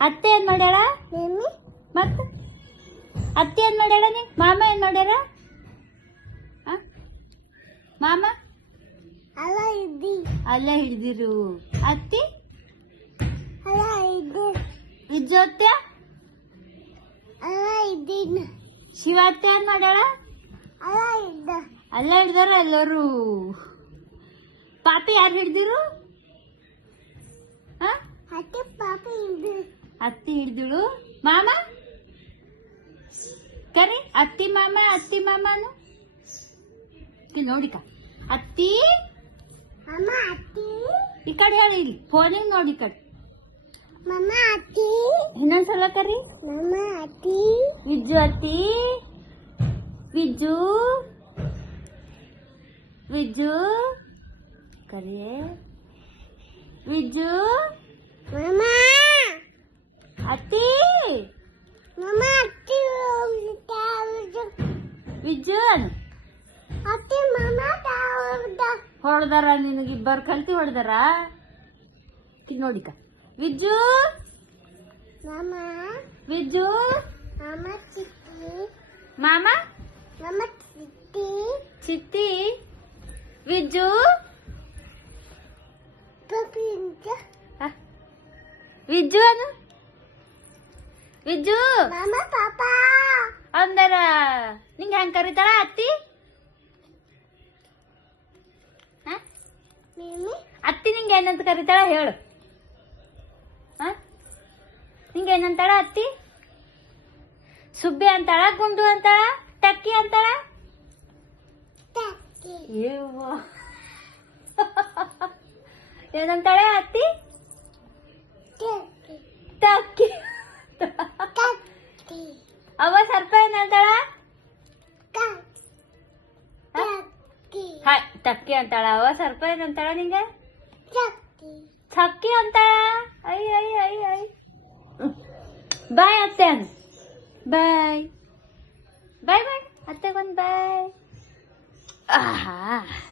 ಅತ್ತೆ ಏನ್ ಮಾಡ್ಯಾಳ ಮತ್ತ ಅತ್ತೆ ಏನ್ ಮಾಡ್ಯಾಳ ನೀ ಮಾಮ ಏನ್ ಮಾಡ್ಯಾರ ಮಾಮ ಅಲ್ಲ ಹಿಡ್ದಿರು ಅತ್ತಿ ವಿಜ್ಜೋತ್ಯ ಶಿವತ್ತೆ ಏನ್ ಮಾಡ್ಯಾಳ ಅಲ್ಲ ಹಿಡ್ದಾರ ಎಲ್ಲರೂ ಪಾಪಿ ಯಾರು ಹಿಡ್ದಿರು ಅತ್ತಿ ಹಿಡ್ದಿಳು ಮಾಮ ಕರಿ ಅತ್ತಿ ಮಾಮನು ನೋಡಿಕ ಅತ್ತಿ ಈ ಕಡೆ ಹೇಳಿ ಇಲ್ಲಿ ಫೋನಿಗೆ ನೋಡಿ ಈ ಕಡೆ ಇನ್ನೊಂದ್ಸಲ ಕರಿ ವಿಜ್ಜು ಅತ್ತಿ ವಿಜ್ಜು ವಿಜ್ಜು ಕರಿ ವಿಜ್ಜು ಅತ್ತಿ ವಿಜ್ಜು ಹೊಡೆದಾರ ನಿನಗಿಬ್ಬರು ಕಲ್ತಿ ಹೊಡೆದಾರ ನೋಡಿಕ ವಿಜ್ಜು ವಿಜ್ಜು ಮಾಮ ಚಿತ್ತಿ ವಿಜ್ಜು ವಿಜ್ಜು ಅನು ವಿಜ್ಜು ಅಂದರ ನಿಂಗೆ ಹೆಂಗ್ ಕರೀತಾಳ ಅತ್ತಿ ಅತ್ತಿ ನಿಂಗೆ ಏನಂತ ಕರೀತಾಳ ಹೇಳು ನಿಂಗೆ ಏನಂತಾಳ ಅತ್ತಿ ಸುಬ್ಬಿ ಅಂತಾಳ ಗುಂಡು ಅಂತಾಳ ಟಕ್ಕಿ ಅಂತಾಳ ಏನಂತಾಳ ಅತ್ತಿ ಟಕ್ಕಿ ಅವ ಸರ್ಪ ಏನಂತಾಳ ಟಕ್ಕಿ ಅಂತಾಳ ಅವ ಸರ್ಪ ಏನಂತಾಳ ನಿಂಗೆ ಚಕ್ಕಿ ಅಂತಾಳ ಐ ಬಾಯ್ ಅತ್ತೆ ಬಾಯ್ ಬಾಯ್ ಬಾಯ್ ಅತ್ತೆಗೊಂದು ಬಾಯ್ ಆಹಾ